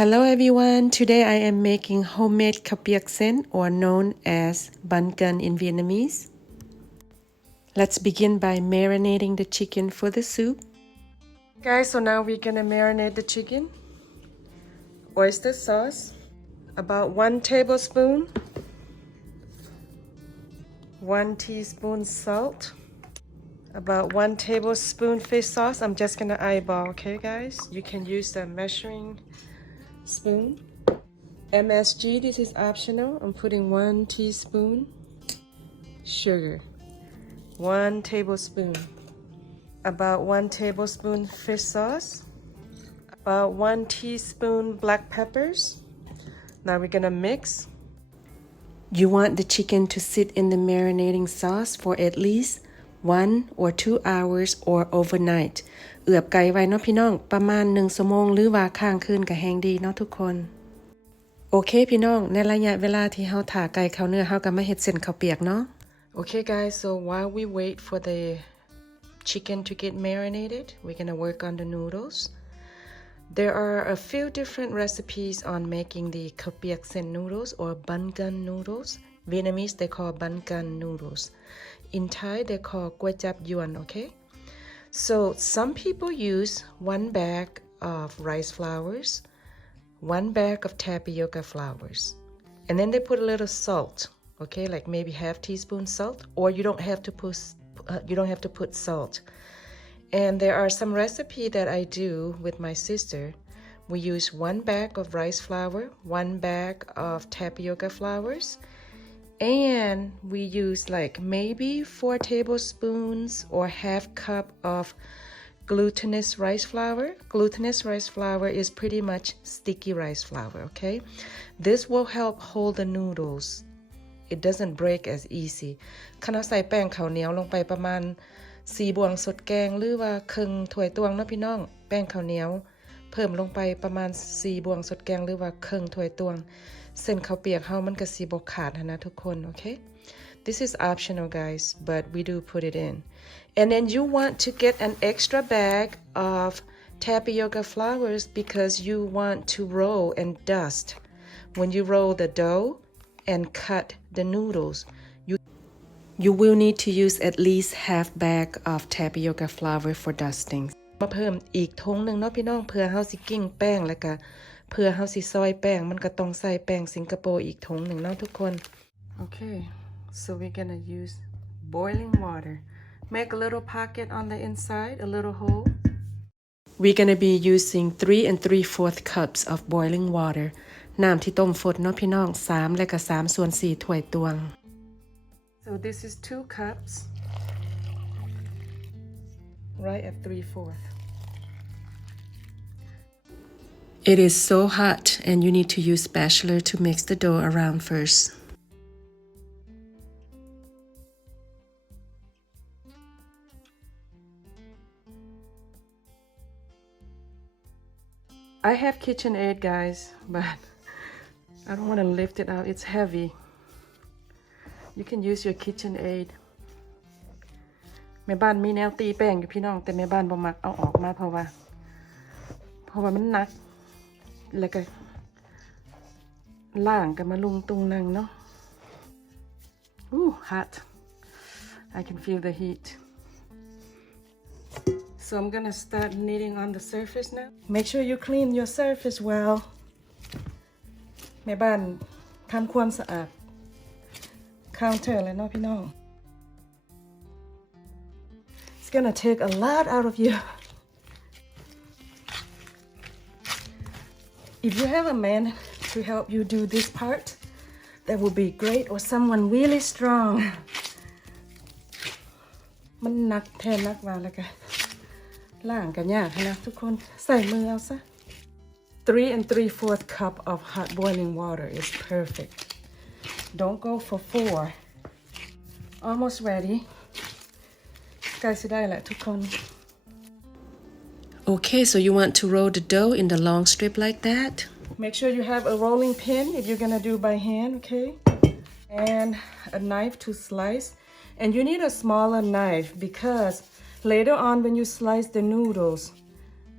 Hello everyone, today I am making homemade Piek or known as Banh in Vietnamese. Let's begin by marinating the chicken for the soup. Guys, so now we're gonna marinate the chicken. Oyster sauce, about 1 tablespoon, 1 teaspoon salt, about 1 tablespoon fish sauce. I'm just gonna eyeball, okay guys? You can use the measuring spoon. MSG, this is optional. I'm putting 1 teaspoon. Sugar, 1 tablespoon. About 1 tablespoon fish sauce. About 1 teaspoon black peppers. Now we're gonna mix. You want the chicken to sit in the marinating sauce for at least 1 or 2 hours or overnight เอือบไก่ไว้เนาะพี่น้องประมาณ1ชั่วโมงหรือว่าค้างคืนก็แฮงดีเนาะทุกคนโอเคพี่น้องในระยะเวลาที่เฮาถ่าไก่เข้าเนื้อเฮาก็มาเฮ็ดเส้นข้าวเปียกเนาะ Okay guys, so while we wait for the chicken to get marinated, we're gonna work on the noodles. There are a few different recipes on making the Piek noodles or Banh noodles. Vietnamese they call Banh noodles. In Thai they call Kway Chap Yuan, okay? So some people use 1 bag of rice flours, 1 bag of tapioca flours, and then they put a little salt, okay, like maybe half teaspoon salt, or you don't have to put salt. And there are some recipe that I do with my sister. We use 1 bag of rice flour, 1 bag of tapioca flours, and we use like maybe 4 tablespoons or half cup of glutinous rice flour. Glutinous rice flour is pretty much sticky rice flour, okay? This will help hold the noodles. It doesn't break as easy. คันเราใส่แป้งข้าวเหนียวลงไปประมาณ4 บวงสดแกงหรือว่าครึ่งถ้วยตวงเนาะพี่น้องแป้งข้าวเหนียวเพิ่มลงไปประมาณ4 บวงสดแกงหรือว่าครึ่งถ้วยตวงเส้นข้าวเปียกเฮามันก็สิบ่ขาดนะทุกคน okay? This is optional guys, but we do put it in. And then you want to get an extra bag of tapioca flours because you want to roll and dust. When you roll the dough and cut the noodles, you will need to use at least half bag of tapioca flour for dusting. มาเพิ่มอีกถุงนึงเนาะพี่น้องเพื่อเฮาสิกิ้งแป้งแล้วก็เพื่อเฮาสิซอยแป้งมันก็ต้องใส่แป้งสิงคโปร์อีกถุงนึงเนาะทุกคน Okay, so we're gonna use boiling water. Make a little pocket on the inside, a little hole. We're gonna be using 3 3/4 cups of boiling water. น้ำที่ต้มฝดเนาะพี่น้อง3และก็3/4 ถ้วยตวง So this is 2 cups. Right at 3/4. It is so hot and you need to use spatula to mix the dough around first. I have KitchenAid guys, but I don't want to lift it out. It's heavy. You can use your KitchenAid. แม่บ้านมีแนวตีแป้งอยู่พี่น้องแต่แม่บ้านบ่มักเอาออกมาเพราะว่ามันหนักแล้วก็ล่างกันมาลุงตุงนังเนาะ Ooh, hot. I can feel the heat. So I'm gonna start kneading on the surface now. Make sure you clean your surface well. แม่บ้านทำความสะอาด counter เลยเนาะพี่น้อง It's gonna take a lot out of you. If you have a man to help you do this part, that would be great, or someone really strong. มันหนักแทนนักว่าแล้วกันล่างกันยากนะทุกคนใส่มือเอาซะ 3 3/4 cup of hot boiling water is perfect. Don't go for 4. Almost ready. ใกล้จะได้แหละทุกคน Okay, so you want to roll the dough in the long strip like that. Make sure you have a rolling pin if you're gonna do by hand, okay? And a knife to slice. And you need a smaller knife because later on when you slice the noodles,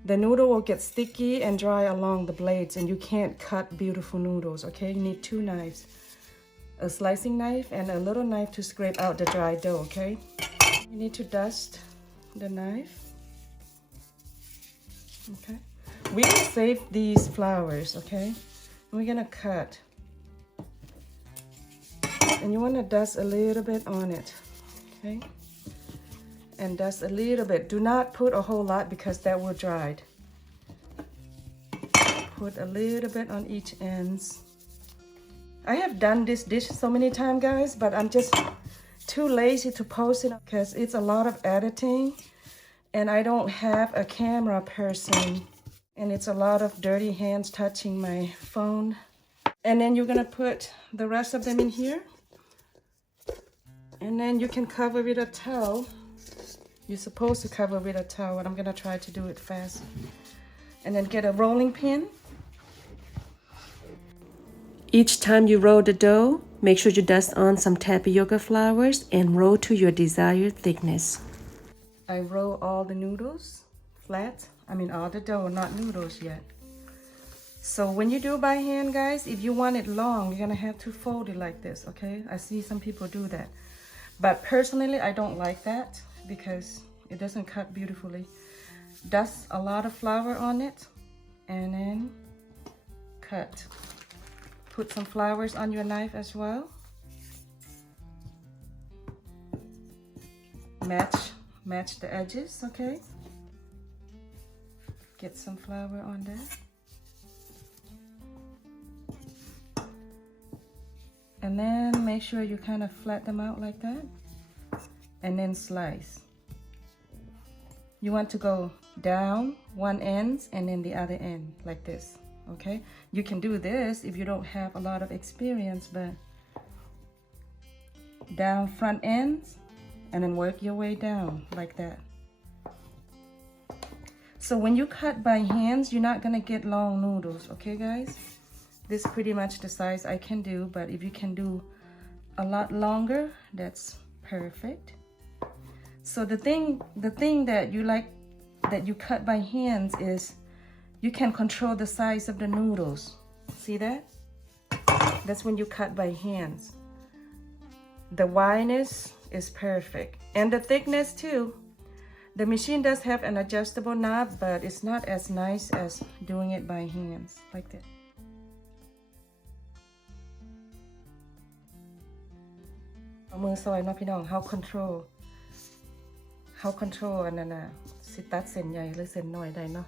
the noodle will get sticky and dry along the blades, and you can't cut beautiful noodles, okay? You need 2 knives, a slicing knife and a little knife to scrape out the dry dough, okay? You need to dust the knife, okay? We will save these flours, okay? We're gonna cut. And you wanna dust a little bit on it, okay? And dust a little bit. Do not put a whole lot because that will dry. Put a little bit on each ends. I have done this dish so many times, guys, but I'm just too lazy to post it because it's a lot of editing and I don't have a camera person and it's a lot of dirty hands touching my phone. And then you're gonna put the rest of them in here. And then you can cover with a towel. You're supposed to cover with a towel, and I'm gonna try to do it fast. And then get a rolling pin. Each time you roll the dough, make sure you dust on some tapioca flours and roll to your desired thickness. I roll all the noodles flat. I mean all the dough, not noodles yet. So when you do by hand, guys, if you want it long, you're gonna have to fold it like this, okay? I see some people do that. But personally, I don't like that because it doesn't cut beautifully. Dust a lot of flour on it and then cut. Put some flours on your knife as well. Match the edges, okay? Get some flour on there. And then make sure you kind of flat them out like that. And then slice. You want to go down one end and then the other end like this, okay? You can do this if you don't have a lot of experience, but down front ends and then work your way down like that. So when you cut by hands, you're not gonna get long noodles, okay guys? This is pretty much the size I can do, but if you can do a lot longer, that's perfect. So the thing that you like, that you cut by hands is you can control the size of the noodles. See that? That's when you cut by hands. The wideness is perfect. And the thickness too. The machine does have an adjustable knob, but it's not as nice as doing it by hands like that.มือซอยเนาะพี่น้อง how control อันนั้นน่ะสิตัดเส้นใหญ่หรือเส้นน้อยได้เนาะ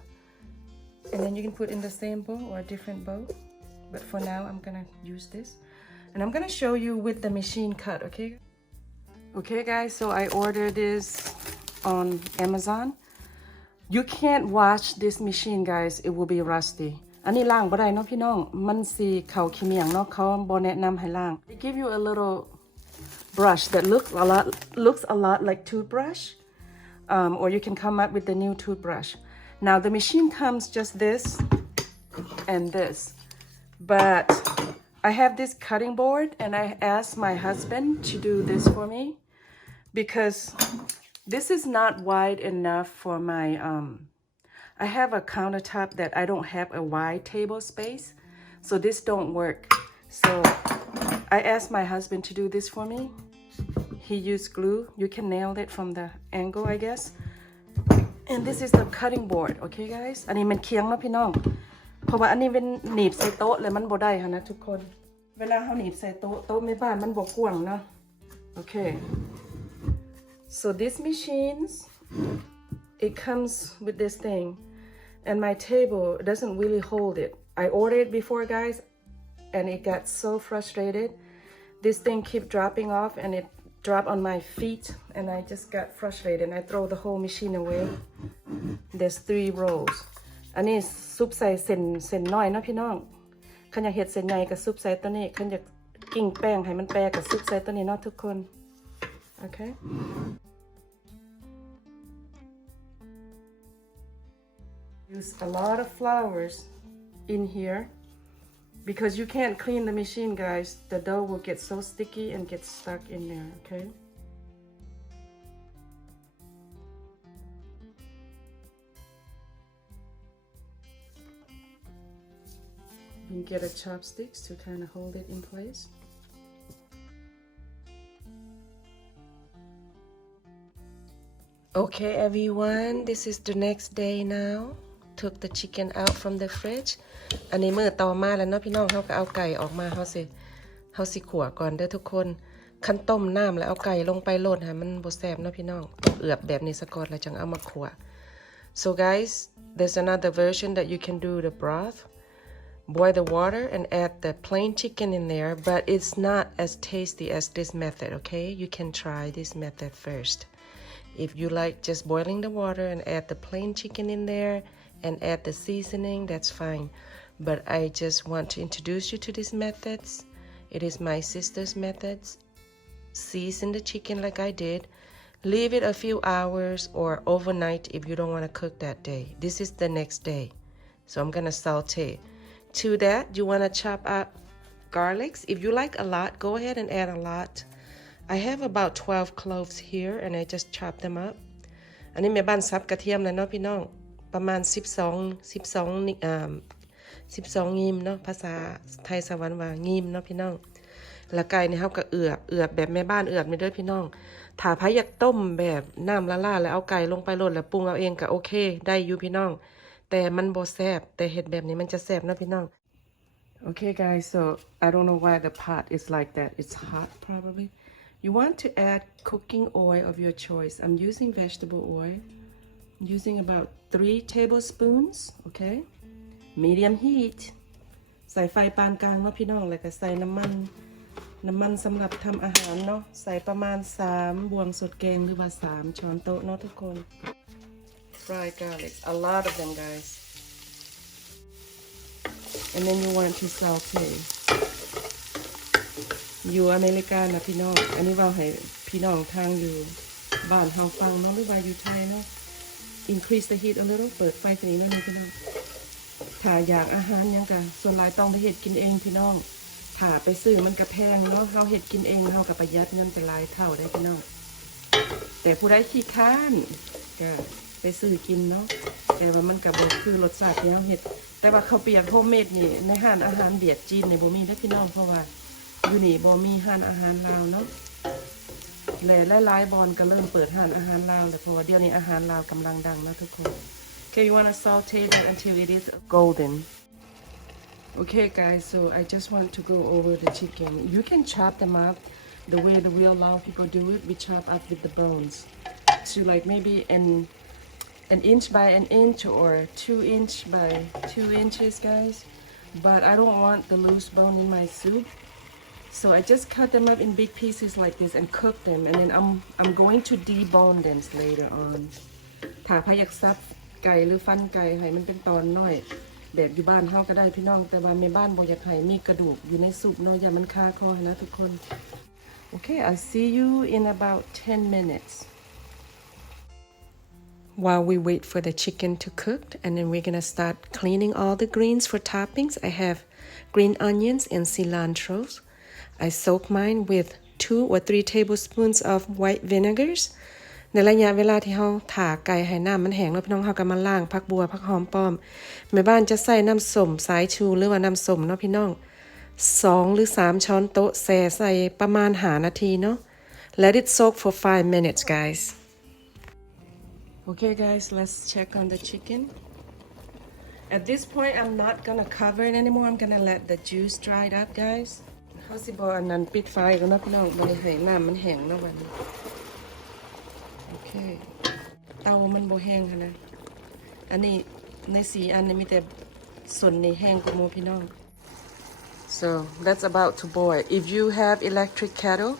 and then you can put in the same bowl or a different bowl, but for now I'm gonna use this and I'm gonna show you with the machine cut. Okay guys, so I ordered this on Amazon. You can't wash this machine, guys, it will be rusty. อันนี้ล้างบ่ได้เนาะพี่น้องมันสิเข้าขี้เมียงเนาะเขาบ่แนะนำให้ล้าง They give you a little brush that looks a lot like toothbrush, or you can come up with the new toothbrush. Now the machine comes just this and this, but I have this cutting board and I asked my husband to do this for me because this is not wide enough for my I have a countertop that I don't have a wide table space, so this don't work. So I asked my husband to do this for me. He used glue. You can nail it from the angle, I guess. And this is the cutting board, okay guys? อันนี้มันเคียงนะพี่น้อง เพราะว่าอันนี้เป็นหนีบใส่โต๊ะเลยมันบ่ได้ค่ะนะทุกคน เวลาเขาหนีบใส่โต๊ะไม่บ้านมันบ่กว้างเนาะ Okay. So this machines, it comes with this thing. And my table doesn't really hold it. I ordered it before, guys, and it got so frustrated. This thing kept dropping off and it dropped on my feet and I just got frustrated and I throw the whole machine away. There's 3 rolls. อันนี้ซุปใส่เส้นน้อยเนาะพี่น้องคันอยากเฮ็ดเส้นใหญ่กับซุปใส่ตัวนี้คันอยากกิ้งแป้งให้มันแปรกับซุปใส่ตัวนี้เนาะทุกคน Okay. Use a lot of flours in here because you can't clean the machine, guys. The dough will get so sticky and get stuck in there, okay? can get a chopsticks to kind of hold it in place. Okay everyone, this is the next day now. Took the chicken out from the fridge. อันนี้มื้อต่อมาแล้วเนาะพี่น้องเขาก็เอาไก่ออกมาเขาสิขั่วก่อนเด้อทุกคนคั้นต้มน้ำแล้วเอาไก่ลงไปโลดให้มันบ่แซ่บเนาะพี่น้องต้องเอือบแบบนี้ซะก่อนแล้วจังเอามาขั่ว So guys, there's another version that you can do the broth. Boil the water and add the plain chicken in there, but it's not as tasty as this method, okay? You can try this method first. If you like just boiling the water and add the plain chicken in there and add the seasoning, that's fine. But I just want to introduce you to these methods. It is my sister's methods. Season the chicken like I did. Leave it a few hours or overnight if you don't want to cook that day. This is the next day. So I'm gonna saute. To that, you want to chop up garlics. If you like a lot, go ahead and add a lot. I have about 12 cloves here and I just chop them up. อันนี้แม่บ้านซับกระเทียมแล้วเนาะพี่น้องประมาณ12งิมเนาะภาษาไทยสวรรค์ว่างิมเนาะพี่น้องแล้วไก่นี่เฮาก็เอือบแบบแม่บ้านเอือบนี่เด้อพี่น้องถ้าใครอยากต้มแบบน้ำละๆแล้วเอาไก่ลงไปโรยแล้วปรุงเอาเองก็โอเคได้อยู่พี่น้องแต่มันบ่แซ่บแต่เฮ็ดแบบนี้มันจะแซ่บเนาะพี่น้อง Okay guys, so I don't know why the pot is like that. It's hot probably. You want to add cooking oil of your choice. I'm using vegetable oil. I'm using about 3 tablespoons, okay? Medium heat. ใส่ไฟปานกลางเนาะพี่น้องแล้วก็ใส่น้ำมันสำหรับทำอาหารเนาะใส่ประมาณ3บวงสดแกงหรือว่า3ช้อนโต๊ะเนาะทุกคน Fried garlic, a lot of them guys. And then you want to saute. อยู่อเมริกานะพี่น้องอันนี้เราให้พี่น้องทางอยู่บ้านเฮาฟังเนาะหรือว่าอยู่ไทยเนาะ Increase the heat a little เปิดไฟตรงนี้แล้วนี่พี่น้องถ้าอยากอาหารยังกะส่วนหลายต้องไปเฮ็ดกินเองพี่น้องถ้าไปซื้อมันก็แพงเนาะเฮาเฮ็ดกินเองเฮาก็ประหยัดเงินไปหลายเท่าได้พี่น้องแต่ผู้ใดขี้ค้านก็ไปซื้อกินเนาะแต่ว่ามันก็บ่คือรสชาติที่เฮาเฮ็ดแต่ว่าข้าวเปียกโฮมเมดนี่ในร้านอาหารเวียดจีนนี่บ่มีเด้อพี่น้องเพราะว่าอยู่นี่บ่มีร้านอาหารลาวเนาะและหลายๆบอนก็เริ่มเปิดร้านอาหารลาวแล้วเพราะว่าเดี๋ยวนี้อาหารลาวกำลังดังนะทุกคน Okay, you want to saute that until it is golden. Okay guys, so I just want to go over the chicken. You can chop them up the way the real Lao people do it. We chop up with the bones to like maybe an inch by an inch or 2 inch by 2 inches guys. But I don't want the loose bone in my soup. So I just cut them up in big pieces like this and cook them. And then I'm going to debone them later on. ถ้าใครอยากซับไก่หรือฟันไก่ให้มันเป็นตอนน้อยแบบอยู่บ้านเฮาก็ได้พี่น้องแต่ว่าในบ้านบ่อยากให้มีกระดูกอยู่ในซุปเนาะอย่ามันคาคอนะทุกคน Okay, I'll see you in about 10 minutes. While we wait for the chicken to cook and then we're gonna start cleaning all the greens for toppings. I have green onions and cilantros. I soak mine with 2 or 3 tablespoons of white vinegars. ในระยะเวลาที่เราถ่าไก่ให้น้ำมันแห้งแล้วพี่น้องเราก็มาล้างผักบัวผักหอมป้อมแม่บ้านจะใส่น้ำส้มสายชูหรือว่าน้ำส้มเนาะพี่น้อง2 หรือ 3 ช้อนโต๊ะแช่ใส่ประมาณ5 นาทีเนาะ Let it soak for 5 minutes guys. Okay guys, let's check on the chicken. At this point I'm not gonna cover it anymore. I'm gonna let the juice dry up guys. เขาสิบ่อันนั้นปิดไฟก่อนนะพี่น้องบ่ได้ให้น้ำมันแห้งเนาะบัดนี้โอเคเตามันบ่แห้งค่ะนะอันนี้ใน4 อันนี้มีแต่ส่วนนี้แห้งกว่าหมู่พี่น้อง So that's about to boil. If you have electric kettle,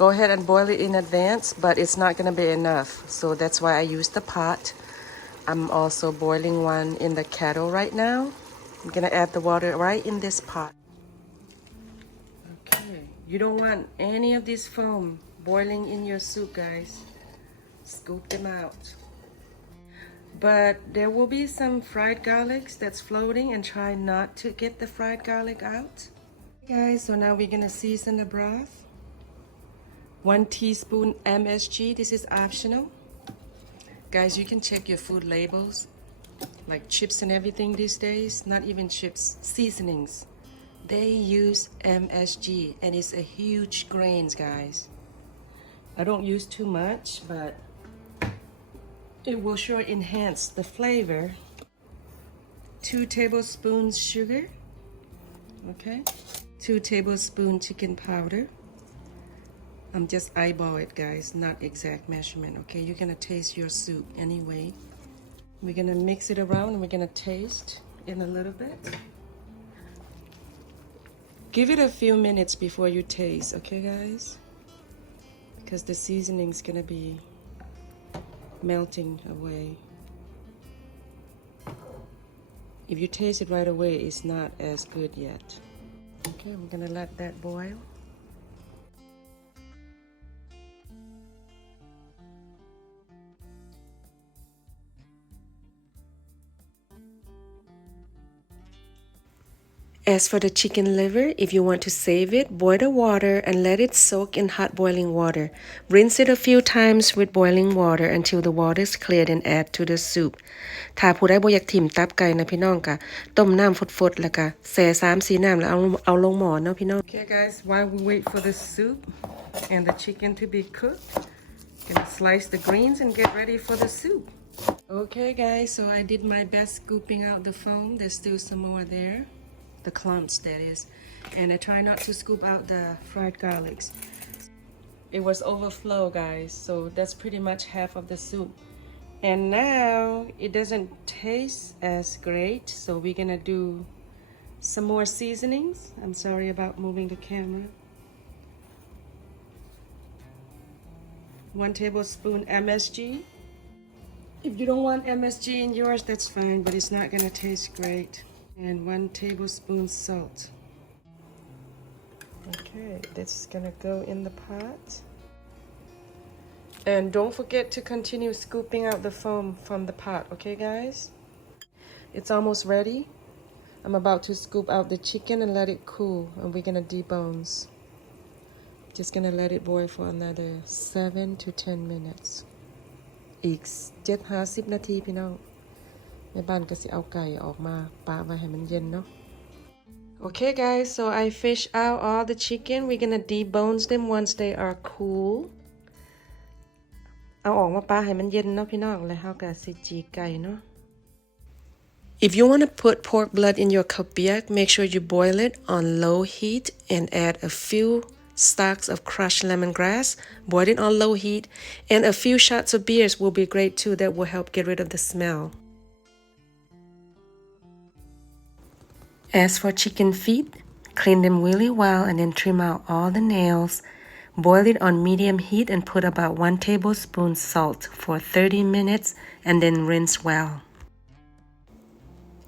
go ahead and boil it in advance, but it's not going to be enough. So that's why I use the pot. I'm also boiling one in the kettle right now. I'm going to add the water right in this pot. Okay. You don't want any of this foam boiling in your soup, guys. Scoop them out. But there will be some fried garlic that's floating and try not to get the fried garlic out. Guys, so now we're going to season the broth. 1 teaspoon MSG. This is optional. Guys, you can check your food labels. like chips and everything these days, not even chips, seasonings, they use MSG, and it's a huge grains, guys. I don't use too much, but it will sure enhance the flavor. 2 tablespoons sugar, okay, 2 tablespoons chicken powder. I'm just eyeball it, guys, not exact measurement, okay? You're gonna taste your soup anyway. We're gonna mix it around and we're gonna taste in a little bit. Give it a few minutes before you taste, okay, guys? Because the seasoning's gonna be melting away. If you taste it right away, it's not as good yet. Okay, we're gonna let that boil. As for the chicken liver, if you want to save it, boil the water and let it soak in hot boiling water. Rinse it a few times with boiling water until the water is cleared and add to the soup. ถ้าผู้ใดบ่อยากถิ่มตับไก่นะพี่น้องก็ต้มน้ำฟดๆแล้วก็แช่3-4 น้ำแล้วเอาลงหม้อเนาะพี่น้อง Okay guys, while we wait for the soup and the chicken to be cooked, gonna slice the greens and get ready for the soup. Okay guys, so I did my best scooping out the foam. There's still some more there. The clumps, that is, and I try not to scoop out the fried garlics. It was overflow, guys, so that's pretty much half of the soup. And now it doesn't taste as great, so we're gonna do some more seasonings. I'm sorry about moving the camera. 1 tablespoon MSG. If you don't want MSG in yours, that's fine, but it's not gonna taste great. And 1 tablespoon salt. Okay, this is gonna go in the pot. And don't forget to continue scooping out the foam from the pot, okay guys? It's almost ready. I'm about to scoop out the chicken and let it cool, and we're gonna debones. Just gonna let it boil for another 7 to 10 minutes. อีก 7-50 นาทีพี่น้อง แม่บ้านก็สิเอาไก่ออกมาปะไว้ให้มันเย็นเนาะ Okay guys, so I fish out all the chicken. We're gonna debone them once they are cool. เอาออกมาปะให้มันเย็นเนาะพี่น้องแล้วเฮาก็สิจีไก่เนาะ If you want to put pork blood in your Piek, make sure you boil it on low heat and add a few stalks of crushed lemongrass. Boil it on low heat, and a few shots of beers will be great too. That will help get rid of the smell. As for chicken feet, clean them really well and then trim out all the nails. Boil it on medium heat and put about 1 tablespoon salt for 30 minutes and then rinse well.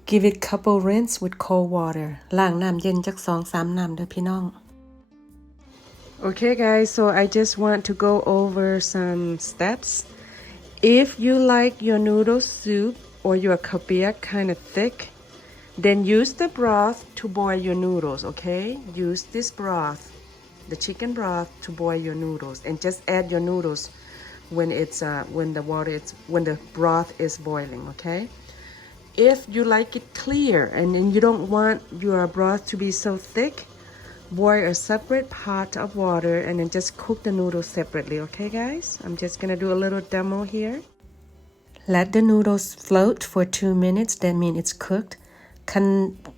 Give it couple rinse with cold water. ล้างน้ำเย็นจัก 2-3 น้ำเด้อพี่น้อง Okay guys, so I just want to go over some steps. If you like your noodle soup or your Piek kind of thick, then use the broth to boil your noodles, okay? Use this broth, the chicken broth, to boil your noodles, and just add your noodles when the broth is boiling, okay? If you like it clear and then you don't want your broth to be so thick, boil a separate pot of water and then just cook the noodles separately, okay guys? I'm just gonna do a little demo here. Let the noodles float for 2 minutes, that means it's cooked. คัน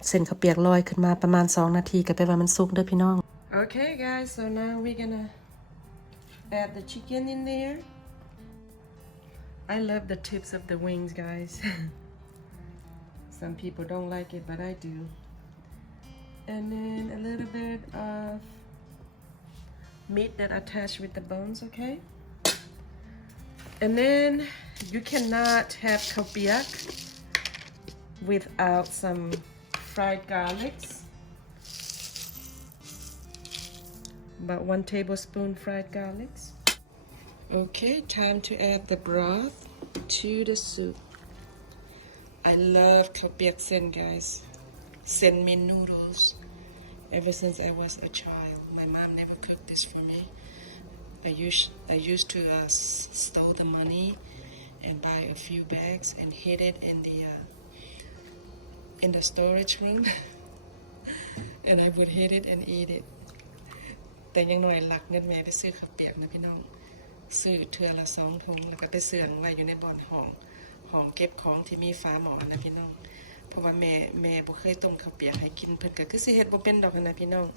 เส้นข้าวเปียกลอยขึ้นมาประมาณ2 นาทีก็แปลว่ามันสุกเด้อพี่น้อง Okay guys, so now we're gonna add the chicken in there. I love the tips of the wings, guys. Some people don't like it, but I do. And then a little bit of meat that attached with the bones, okay? And then you cannot have Piek without some fried garlics. About 1 tablespoon fried garlics. Okay, time to add the broth to the soup. I love Piek sen, guys. Sen mean noodles. Ever since I was a child, my mom never cooked this for me. I used to steal the money and buy a few bags and hid it in the in the storage room and I would hit it and eat it แต่ยังหน่อยหลักเงินแม่ไปซื้อข้าวเปียกนะพี่น้องซื้อเทื่อละ2 ถุงแล้วก็ไปเสื่อนไว้อยู่ในบ่อนห้องเก็บของที่มีฝาหม้อนะพี่น้องเพราะว่าแม่บ่เคยต้มข้าวเปียกให้กินเพิ่นก็คือสิเฮ็ดบ่เป็นดอกนะพี่น้อง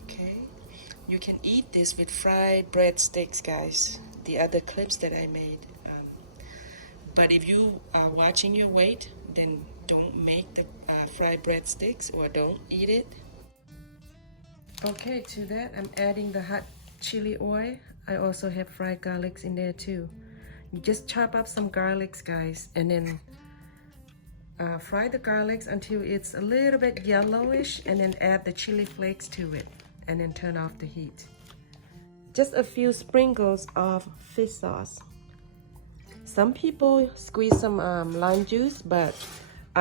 Okay you can eat this with fried breadsticks guys the other clips that I made but if you are watching your weight then don't make the fried breadsticks or don't eat it okay to that I'm adding the hot chili oil I also have fried garlics in there too you just chop up some garlics guys and then fry the garlics until it's a little bit yellowish and then add the chili flakes to it and then turn off the heat just a few sprinkles of fish sauce some people squeeze some lime juice but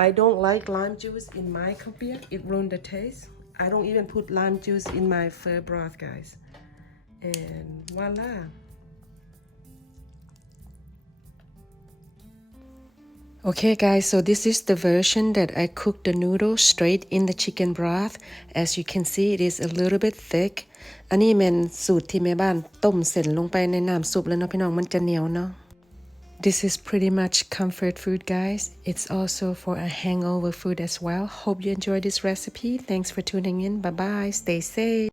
I don't like lime juice in my kapia it ruined the taste I don't even put lime juice in my pho broth guys and voila okay guys so this is the version that I cooked the noodles straight in the chicken broth as you can see it is a little bit thick อันนี้เป็นสูตรที่แม่บ้านต้มเสร็จลงไปในน้ำซุปแล้วเนาะพี่น้องมันจะเหนียวเนาะ This is pretty much comfort food guys it's also for a hangover food as well hope you enjoyed this recipe thanks for tuning in bye bye stay safe